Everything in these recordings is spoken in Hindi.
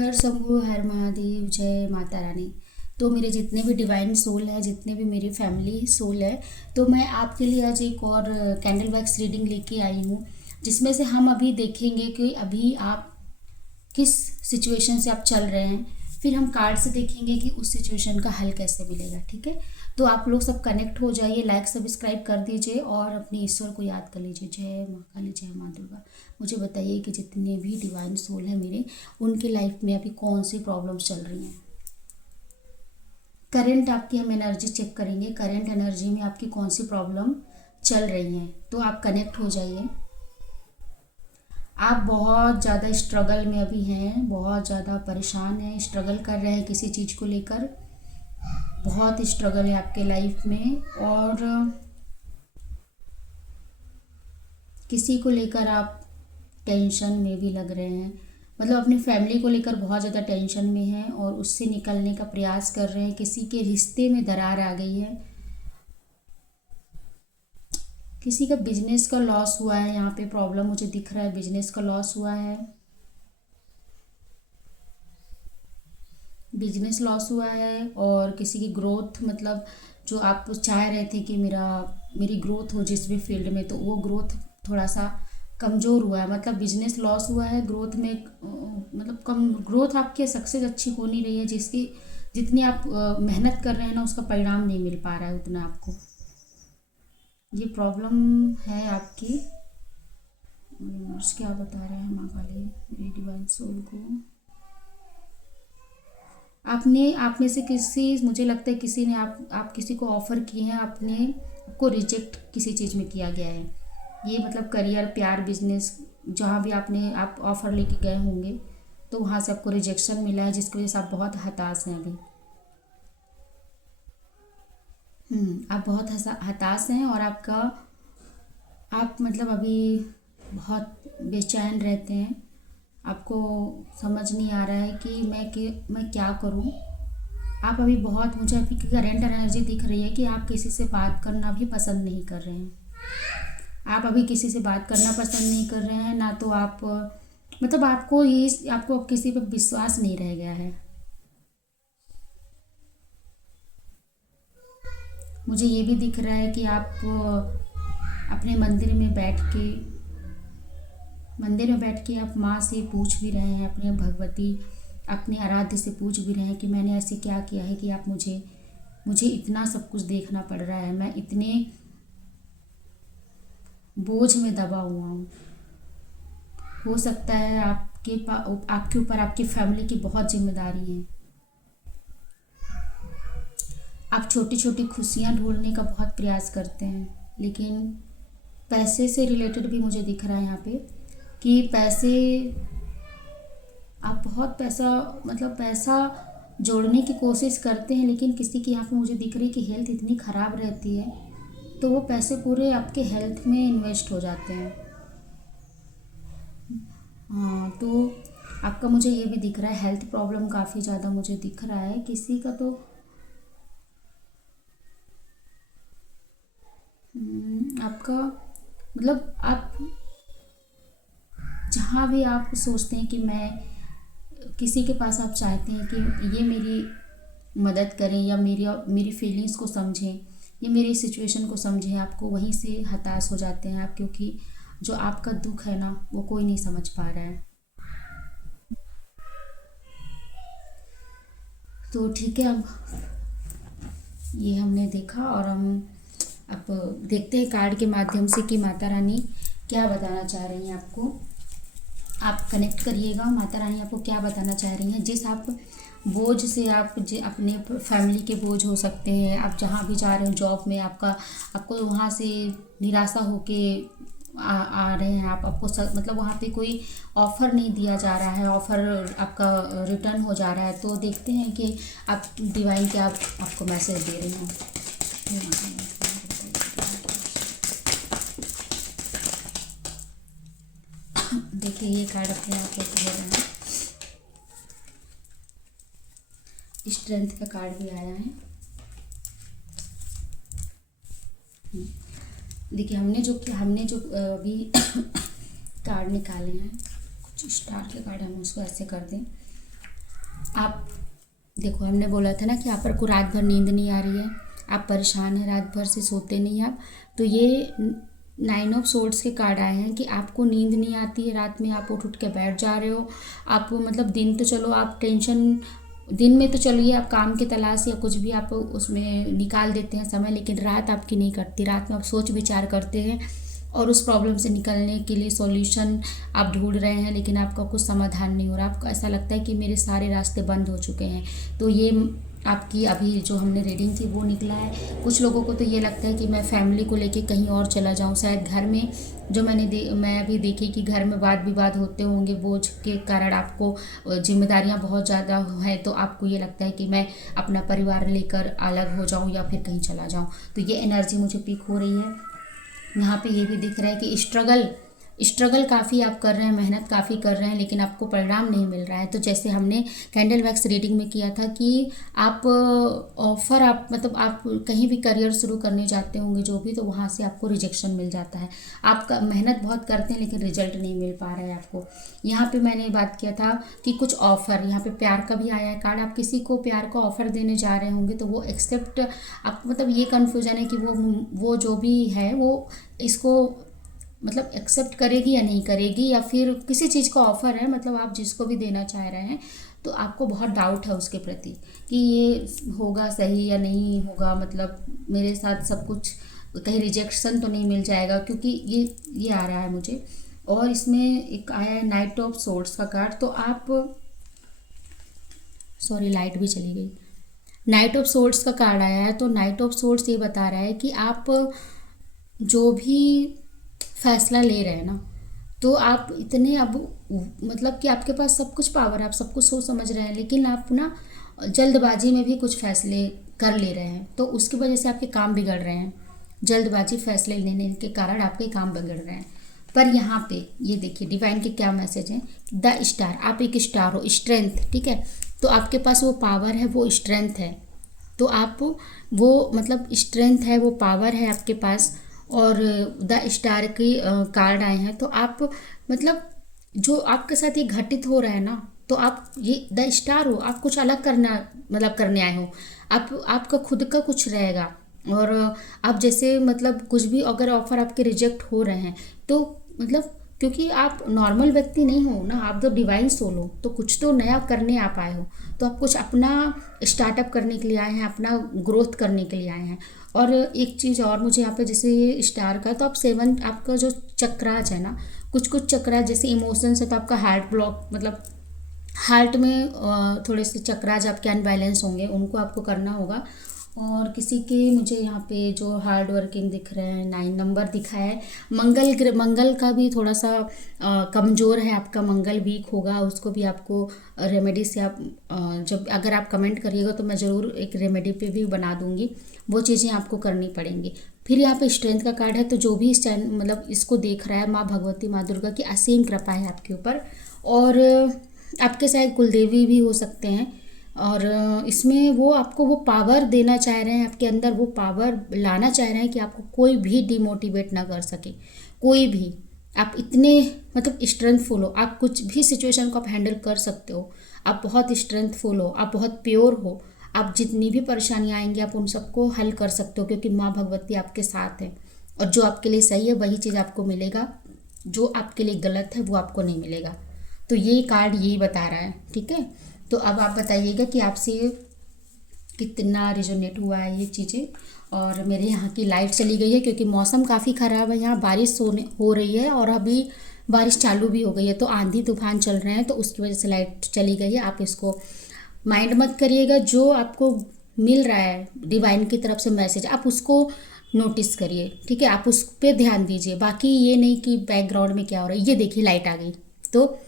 हर शंभु हर महादेव जय माता रानी। तो मेरे जितने भी डिवाइन सोल है, जितने भी मेरी फैमिली सोल है, तो मैं आपके लिए आज एक और कैंडल वैक्स रीडिंग लेके आई हूँ, जिसमें से हम अभी देखेंगे कि अभी आप किस सिचुएशन से आप चल रहे हैं। फिर हम कार्ड से देखेंगे कि उस सिचुएशन का हल कैसे मिलेगा। ठीक है, तो आप लोग सब कनेक्ट हो जाइए, लाइक सब्सक्राइब कर दीजिए और अपने ईश्वर को याद कर लीजिए। जय माँ काली, जय माँ दुर्गा। मुझे बताइए कि जितने भी डिवाइन सोल हैं मेरे, उनके लाइफ में अभी कौन सी प्रॉब्लम्स चल रही हैं। करंट आपकी हम एनर्जी चेक करेंगे, करंट एनर्जी में आपकी कौन सी प्रॉब्लम चल रही हैं। तो आप कनेक्ट हो जाइए। आप बहुत ज़्यादा स्ट्रगल में अभी हैं, बहुत ज़्यादा परेशान हैं, स्ट्रगल कर रहे हैं किसी चीज़ को लेकर। बहुत स्ट्रगल है आपके लाइफ में और किसी को लेकर आप टेंशन में भी लग रहे हैं। मतलब अपनी फैमिली को लेकर बहुत ज़्यादा टेंशन में हैं और उससे निकलने का प्रयास कर रहे हैं। किसी के रिश्ते में दरार आ गई है, किसी का बिजनेस का लॉस हुआ है। यहाँ पे प्रॉब्लम मुझे दिख रहा है, बिजनेस का लॉस हुआ है, बिजनेस लॉस हुआ है। और किसी की ग्रोथ, मतलब जो आप चाह रहे थे कि मेरी ग्रोथ हो जिस भी फील्ड में, तो वो ग्रोथ थोड़ा सा कमज़ोर हुआ है। मतलब बिजनेस लॉस हुआ है, ग्रोथ में मतलब कम ग्रोथ, आपकी सक्सेस अच्छी हो नहीं रही है। जिसकी जितनी आप मेहनत कर रहे हैं ना, उसका परिणाम नहीं मिल पा रहा है उतना आपको। ये प्रॉब्लम है आपकी। यूनिवर्स क्या बता रहे हैं माँ काली मेरी डिवाइन सोल को। आप में से किसी, मुझे लगता है किसी ने आप किसी को ऑफ़र किए हैं, आपको रिजेक्ट किसी चीज़ में किया गया है। ये मतलब करियर, प्यार, बिजनेस, जहाँ भी आप ऑफ़र लेके गए होंगे, तो वहाँ से आपको रिजेक्शन मिला है, जिसकी वजह से आप बहुत हताश हैं अभी। आप बहुत हताश हैं और आप मतलब अभी बहुत बेचैन रहते हैं। आपको समझ नहीं आ रहा है कि मैं क्या करूं। आप अभी बहुत, मुझे अभी की करेंट एनर्जी दिख रही है कि आप किसी से बात करना भी पसंद नहीं कर रहे हैं। आप अभी किसी से बात करना पसंद नहीं कर रहे हैं ना, तो आप मतलब आपको किसी पर विश्वास नहीं रह गया है। मुझे ये भी दिख रहा है कि आप अपने मंदिर में बैठ के आप माँ से पूछ भी रहे हैं, अपने भगवती, अपने आराध्य से पूछ भी रहे हैं कि मैंने ऐसे क्या किया है कि आप मुझे इतना सब कुछ देखना पड़ रहा है, मैं इतने बोझ में दबा हुआ हूँ। हो सकता है आपके ऊपर आपकी फैमिली की बहुत जिम्मेदारी है। आप छोटी छोटी खुशियाँ ढूंढने का बहुत प्रयास करते हैं, लेकिन पैसे से रिलेटेड भी मुझे दिख रहा है यहाँ पे कि आप बहुत पैसा, मतलब पैसा जोड़ने की कोशिश करते हैं, लेकिन किसी की यहाँ पे मुझे दिख रही है कि हेल्थ इतनी ख़राब रहती है, तो वो पैसे पूरे आपके हेल्थ में इन्वेस्ट हो जाते हैं। हाँ, तो आपका मुझे ये भी दिख रहा है, हेल्थ प्रॉब्लम काफ़ी ज़्यादा मुझे दिख रहा है किसी का। तो आपका मतलब आप जहाँ भी आप सोचते हैं कि मैं किसी के पास, आप चाहते हैं कि ये मेरी मदद करें या मेरी फीलिंग्स को समझें या मेरी सिचुएशन को समझें, आपको वहीं से हताश हो जाते हैं आप, क्योंकि जो आपका दुख है ना, वो कोई नहीं समझ पा रहा है। तो ठीक है, अब ये हमने देखा और हम अब देखते हैं कार्ड के माध्यम से कि माता रानी क्या बताना चाह रही हैं आपको। आप कनेक्ट करिएगा, माता रानी आपको क्या बताना चाह रही हैं। जिस आप बोझ से आप अपने फैमिली के बोझ हो सकते हैं, आप जहाँ भी जा रहे हो जॉब में, आपको वहाँ से निराशा होके आ रहे हैं आप, मतलब वहाँ पे कोई ऑफ़र नहीं दिया जा रहा है, ऑफ़र आपका रिटर्न हो जा रहा है। तो देखते हैं कि आप डिवाइन क्या आपको मैसेज दे रही हैं। देखिए, ये कार्ड अपने आप को दे रहे हैं, स्ट्रेंथ का कार्ड भी आया है। देखिए, हमने जो अभी कार्ड निकाले हैं, कुछ स्टार के कार्ड, हम उसको ऐसे कर दें आप देखो, हमने बोला था ना कि आप को रात भर नींद नहीं आ रही है, आप परेशान हैं, रात भर से सोते नहीं आप। तो ये 9 ऑफ सोर्ड्स के कार्ड आए हैं कि आपको नींद नहीं आती है रात में, आप उठ उठ के बैठ जा रहे हो। आप मतलब दिन तो चलो आप टेंशन, दिन में तो चलिए आप काम की तलाश या कुछ भी आप उसमें निकाल देते हैं समय, लेकिन रात आपकी नहीं कटती। रात में आप सोच विचार करते हैं और उस प्रॉब्लम से निकलने के लिए सॉल्यूशन आप ढूंढ रहे हैं, लेकिन आपका कुछ समाधान नहीं हो रहा। आपको ऐसा लगता है कि मेरे सारे रास्ते बंद हो चुके हैं। तो ये आपकी अभी जो हमने रीडिंग थी वो निकला है। कुछ लोगों को तो ये लगता है कि मैं फैमिली को लेके कहीं और चला जाऊं, शायद घर में जो मैं अभी देखी कि घर में वाद विवाद होते होंगे, बोझ के कारण आपको जिम्मेदारियां बहुत ज़्यादा हैं, तो आपको ये लगता है कि मैं अपना परिवार लेकर अलग हो जाऊं या फिर कहीं चला जाऊं। तो ये एनर्जी मुझे पिक हो रही है। यहाँ पे ये भी दिख रहा है कि स्ट्रगल काफ़ी आप कर रहे हैं, मेहनत काफ़ी कर रहे हैं, लेकिन आपको परिणाम नहीं मिल रहा है। तो जैसे हमने कैंडल वैक्स रीडिंग में किया था कि आप ऑफ़र, आप मतलब आप कहीं भी करियर शुरू करने जाते होंगे जो भी, तो वहाँ से आपको रिजेक्शन मिल जाता है। आपका मेहनत बहुत करते हैं लेकिन रिजल्ट नहीं मिल पा रहा है आपको। यहाँ पे मैंने बात किया था कि कुछ ऑफ़र, यहाँ पे प्यार का भी आया है कार्ड। आप किसी को प्यार का ऑफ़र देने जा रहे होंगे तो वो एक्सेप्ट, आप मतलब ये कन्फ्यूजन है कि वो जो भी है वो इसको मतलब एक्सेप्ट करेगी या नहीं करेगी, या फिर किसी चीज़ का ऑफ़र है, मतलब आप जिसको भी देना चाह रहे हैं तो आपको बहुत डाउट है उसके प्रति कि ये होगा सही या नहीं होगा, मतलब मेरे साथ सब कुछ कहीं रिजेक्शन तो नहीं मिल जाएगा, क्योंकि ये आ रहा है मुझे। और इसमें एक आया है नाइट ऑफ सोर्ड्स का कार्ड। तो आप, सॉरी लाइट भी चली गई, नाइट ऑफ सोर्ड्स का कार्ड आया है। तो नाइट ऑफ सोर्ड्स ये बता रहा है कि आप जो भी फैसला ले रहे हैं ना, तो आप इतने अब मतलब कि आपके पास सब कुछ पावर है, आप सब कुछ सोच समझ रहे हैं, लेकिन आप ना जल्दबाजी में भी कुछ फैसले कर ले रहे हैं, तो उसकी वजह से आपके काम बिगड़ रहे हैं। जल्दबाजी फैसले लेने के कारण आपके काम बिगड़ रहे हैं। पर यहाँ पे ये देखिए डिवाइन के क्या मैसेज है। द स्टार, आप एक स्टार हो, स्ट्रेंथ, ठीक है। तो आपके पास वो पावर है, वो स्ट्रेंथ है। तो आप वो मतलब स्ट्रेंथ है, वो पावर है आपके पास। और द स्टार की कार्ड आए हैं। तो आप मतलब जो आपके साथ ये घटित हो रहा है ना, तो आप ये द स्टार हो, आप कुछ अलग करना मतलब करने आए हो। आपका खुद का कुछ रहेगा। और आप जैसे मतलब कुछ भी अगर ऑफर आपके रिजेक्ट हो रहे हैं तो मतलब क्योंकि आप नॉर्मल व्यक्ति नहीं हो ना, आप तो डिवाइन सोल हो, तो कुछ तो नया करने आप आए हो। तो आप कुछ अपना स्टार्टअप करने के लिए आए हैं, अपना ग्रोथ करने के लिए आए हैं। और एक चीज़ और मुझे यहाँ पे जैसे ये स्टार का, तो आप सेवन, आपका जो चक्राज है ना, कुछ कुछ चक्राज जैसे इमोशंस है, तो आपका हार्ट ब्लॉक मतलब हार्ट में थोड़े से चक्राज आपके अनबैलेंस होंगे, उनको आपको करना होगा। और किसी के मुझे यहाँ पे जो हार्ड वर्किंग दिख रहे हैं, 9 नंबर दिखा है। मंगल का भी थोड़ा सा कमज़ोर है, आपका मंगल वीक होगा, उसको भी आपको रेमेडी से आप जब अगर आप कमेंट करिएगा तो मैं ज़रूर एक रेमेडी पे भी बना दूँगी, वो चीज़ें आपको करनी पड़ेंगी। फिर यहाँ पे स्ट्रेंथ का कार्ड है। तो जो भी इस चैनल मतलब इसको देख रहा है, माँ भगवती माँ दुर्गा की असीम कृपा है आपके ऊपर। और आपके शायद कुलदेवी भी हो सकते हैं। और इसमें वो आपको वो पावर देना चाह रहे हैं, आपके अंदर वो पावर लाना चाह रहे हैं कि आपको कोई भी डिमोटिवेट ना कर सके, कोई भी। आप इतने मतलब स्ट्रेंथफुल हो, आप कुछ भी सिचुएशन को आप हैंडल कर सकते हो। आप बहुत स्ट्रेंथफुल हो, आप बहुत प्योर हो। आप जितनी भी परेशानियाँ आएंगी आप उन सबको हल कर सकते हो, क्योंकि माँ भगवती आपके साथ है। और जो आपके लिए सही है वही चीज़ आपको मिलेगा, जो आपके लिए गलत है वो आपको नहीं मिलेगा। तो ये कार्ड यही बता रहा है, ठीक है। तो अब आप बताइएगा कि आपसे कितना रिजोनेट हुआ है ये चीज़ें। और मेरे यहाँ की लाइट चली गई है क्योंकि मौसम काफ़ी ख़राब है, यहाँ बारिश हो रही है और अभी बारिश चालू भी हो गई है, तो आंधी तूफान चल रहे हैं, तो उसकी वजह से लाइट चली गई है। आप इसको माइंड मत करिएगा, जो आपको मिल रहा है डिवाइन की तरफ से मैसेज, आप उसको नोटिस करिए, ठीक है। आप उस पर ध्यान दीजिए, बाकी ये नहीं कि बैकग्राउंड में क्या हो रहा है। ये देखिए लाइट आ गई, तो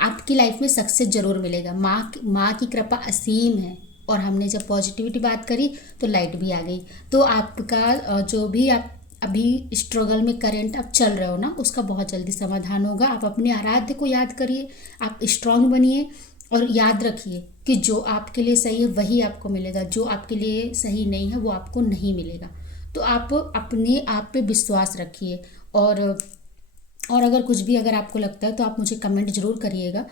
आपकी लाइफ में सक्सेस जरूर मिलेगा। माँ की कृपा असीम है। और हमने जब पॉजिटिविटी बात करी तो लाइट भी आ गई। तो आपका जो भी आप अभी स्ट्रगल में करंट आप चल रहे हो ना, उसका बहुत जल्दी समाधान होगा। आप अपने आराध्य को याद करिए, आप स्ट्रांग बनिए और याद रखिए कि जो आपके लिए सही है वही आपको मिलेगा, जो आपके लिए सही नहीं है वो आपको नहीं मिलेगा। तो आप अपने आप पे विश्वास रखिए। और अगर कुछ भी अगर आपको लगता है तो आप मुझे कमेंट ज़रूर करिएगा।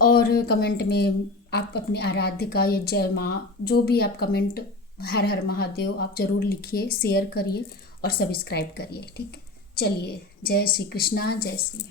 और कमेंट में आप अपने आराध्य का या जय माँ जो भी आप कमेंट, हर हर महादेव आप ज़रूर लिखिए, शेयर करिए और सब्सक्राइब करिए। ठीक है, चलिए, जय श्री कृष्णा, जय श्री